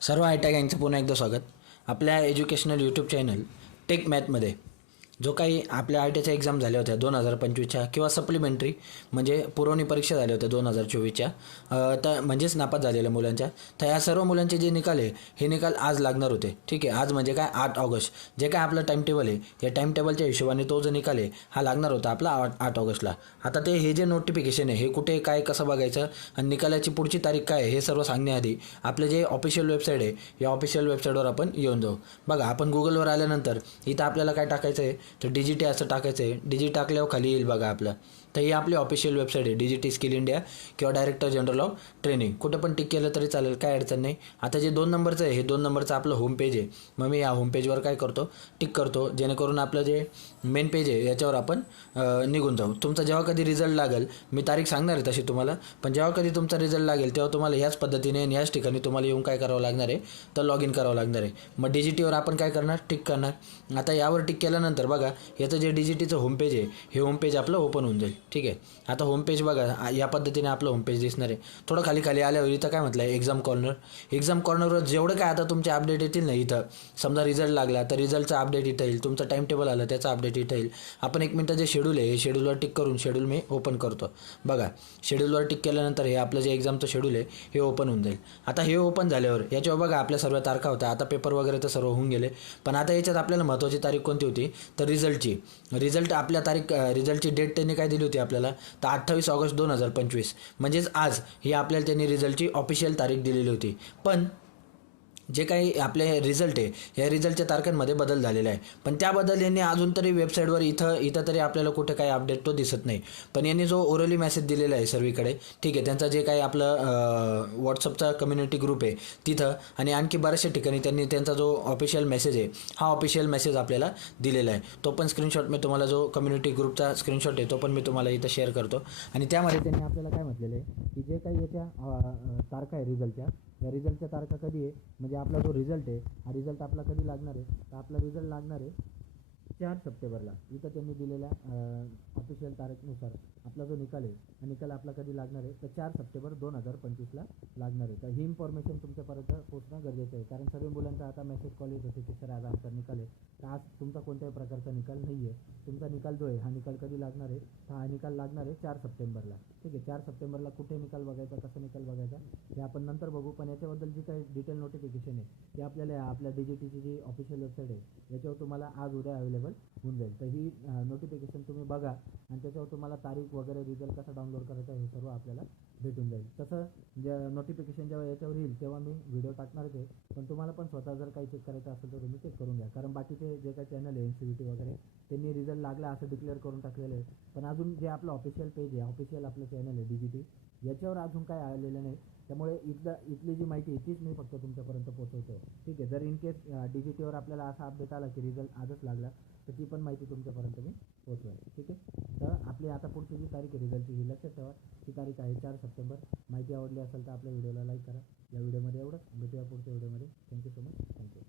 सर्व आयट्या गँगचं पुन्हा एकदा स्वागत. आपल्या एज्युकेशनल यूट्यूब चॅनल टेक मॅथमध्ये जो काही आपल्या आय टीच्या एक्झाम झाल्या होत्या 2025च्या किंवा सप्लिमेंटरी म्हणजे पुरवणी परीक्षा झाल्या होत्या 2024च्या, तर म्हणजेच नापास झालेल्या मुलांच्या, तर या सर्व मुलांचे जे निकाल आहे हे निकाल आज लागणार होते. ठीक आहे, आज म्हणजे काय 8 ऑगस्ट, जे काय आपलं टाइम टेबल आहे या टाइम टेबलच्या हिशोबाने तो जो निकाल आहे हा लागणार होता आपला 8 ऑगस्टला. आता ते हे जे नोटिफिकेशन आहे हे कुठे काय कसं बघायचं आणि निकालाची पुढची तारीख काय आहे हे सर्व सांगण्याआधी आपलं जे ऑफिशियल वेबसाईट आहे या ऑफिशियल वेबसाईटवर आपण येऊन जाऊ. बघा, आपण गुगलवर आल्यानंतर इथं आपल्याला काय टाकायचं आहे तर डिजिटी असं टाकायचं आहे. डिजिट टाकल्यावर खाली येईल बघा आपलं, तर ही आपली ऑफिशियल वेबसाईट आहे डिजिटी स्किल इंडिया किंवा डायरेक्टर जनरल ऑफ ट्रेनिंग. कुठं पण टिक केलं तरी चालेल, काय अडचण नाही. आता जे 2 नंबरचं आहे हे 2 नंबरचं आपलं होम पेज आहे. मग मी या होम पेजवर काय करतो, टिक करतो, जेणेकरून आपलं जे मेन पेज आहे याच्यावर आपण निघून जाऊ. तुमचा जेव्हा कधी रिझल्ट लागेल, मी तारीख सांगणार आहे तशी तुम्हाला, पण जेव्हा कधी तुमचा रिझल्ट लागेल तेव्हा तुम्हाला ह्याच पद्धतीने आणि ह्याच ठिकाणी तुम्हाला येऊन काय करावं लागणार आहे तर लॉग इन करावं लागणार आहे. मग डिजिटीवर आपण काय करणार, टिक करणार. आता यावर टिक केल्यानंतर बघा याचं जे डिजिटीचं होम पेज आहे हे होम पेज आपलं ओपन होऊन जाईल. ठीक आहे, आता होम पेज बघा या पद्धतीने आपलं होम पेज दिसणार आहे. थोडं खाली खाली आल्यावर इथं काय म्हटलं आहे एक्झाम कॉर्नर. एक्झाम कॉर्नरवर जेवढं काय आता तुमचे अपडेट येतील ना, इथं समजा रिझल्ट लागला तर रिझल्टचा अपडेट इथं येईल, तुमचं टाइम टेबल आलं त्याचा अपडेट इथं येईल. आपण 1 मिनटं जे शेड्यूल आहे हे शेड्यूलवर टिक करून शेड्यूल मी ओपन करतो. बघा, शेड्यूलवर टिक केल्यानंतर हे आपलं जे एक्झामचं शेड्यूल आहे हे ओपन होऊन जाईल. आता हे ओपन झाल्यावर याच्यावर बघा आपल्या सर्व तारखा होत्या. आता पेपर वगैरे तर सर्व होऊन गेले, पण आता याच्यात आपल्याला महत्त्वाची तारीख कोणती होती तर रिझल्टची. रिझल्ट आपल्या तारीख, रिझल्टची डेट त्यांनी काय दिली होती आपल्याला तर 28 ऑगस्ट 2025, म्हणजेच आज ही आपल्याला त्यांनी रिझल्टची ऑफिशियल तारीख दिलेली होती. पण जे काही आपले रिझल्ट आहे या रिझल्टच्या तारखांमध्ये बदल झालेला आहे. पण त्याबद्दल यांनी अजून तरी वेबसाईटवर इथं तरी आपल्याला कुठे काही अपडेट तो दिसत नाही. पण यांनी जो ओरली मेसेज दिलेला आहे सर्वीकडे, ठीक आहे, त्यांचा जे काही आपलं व्हॉट्सअपचा कम्युनिटी ग्रुप आहे तिथं आणि आणखी बऱ्याचशा ठिकाणी त्यांनी त्यांचा जो ऑफिशियल मेसेज आहे हा ऑफिशियल मेसेज आपल्याला दिलेला आहे. तो पण स्क्रीनशॉट मी तुम्हाला, जो कम्युनिटी ग्रुपचा स्क्रीनशॉट आहे तो पण मी तुम्हाला इथं शेअर करतो. आणि त्यामध्ये त्यांनी आपल्याला काय म्हटलेलं आहे की जे काही याच्या तारखा आहे रिझल्टच्या, या रिझल्टच्या तारखा कधी आहे म्हणजे आपला जो रिझल्ट आहे हा रिझल्ट आपला कधी लागणार आहे तर आपला रिझल्ट लागणार आहे 4 सप्टेंबरला. इथं त्यांनी दिलेल्या ऑफिशियल तारीखनुसार आपला जो निकाल आहे हा निकाल आपला कधी लागणार आहे तर 4 सप्टेंबर 2025ला लागणार आहे. तर ही इन्फॉर्मेशन तुमच्यापर्यंत पोहोचणं गरजेचं आहे, कारण सर्व मुलांचा आता मेसेज कॉल येत होते की सर आज आमचा निकाल आहे. तर आज तुमचा कोणत्याही प्रकारचा निकाल नाही आहे. तुमचा निकाल जो आहे हा निकाल कधी लागणार आहे तर हा निकाल लागणार आहे 4 सप्टेंबरला. ठीक आहे, 4 सप्टेंबरला कुठे निकाल बघायचा, कसं निकाल बघायचा हे आपण नंतर बघू. पण याच्याबद्दल जी काही डिटेल नोटिफिकेशन आहे ते आपल्याला आपल्या डिजिटीची जी ऑफिशियल वेबसाईट आहे याच्यावर तुम्हाला आज उद्या अवेलेबल होऊन जाईल. तर ही नोटिफिकेशन तुम्ही बघा आणि त्याच्यावर तुम्हाला तारीख वगैरे रिझल्ट कसा डाउनलोड करायचा हे सर्व आपल्याला भेटून जाईल. तसं जे नोटिफिकेशन जेव्हा याच्यावर येईल तेव्हा मी व्हिडिओ टाकणारच आहे, पण तुम्हाला पण स्वतः जर काही चेक करायचं असेल तर तुम्ही चेक करून घ्या. कारण बाकीचे जे काही चॅनल आहे NCVT वगैरे त्यांनी रिझल्ट लागला असं डिक्लेअर करून टाकलेलं आहे, पण अजून जे आपलं ऑफिशियल पेज आहे, ऑफिशियल आपलं चॅनल आहे डिजिटी, याच्यावर अजून काय आलेलं नाही. त्यामुळे इथली जी माहिती आहे तीच मी फक्त तुमच्यापर्यंत पोहोचवतो आहे. ठीक आहे, जर इन केस डिजिटीवर आपल्याला असा अपडेट आला की रिझल्ट आजच लागला तर ती पण माहिती तुमच्यापर्यंत मी पोहोचवेल. ठीक आहे, तर आपली आता पुढची जी तारीख आहे रिझल्टची ही लक्षात ठेवा, ती तारीख आहे 4 सप्टेंबर. माहिती आवडली असेल तर आपल्या व्हिडिओला लाईक करा. या व्हिडिओमध्ये एवढंच, भेटूया पुढच्या व्हिडिओमध्ये. Thank you so much. थँक्यू.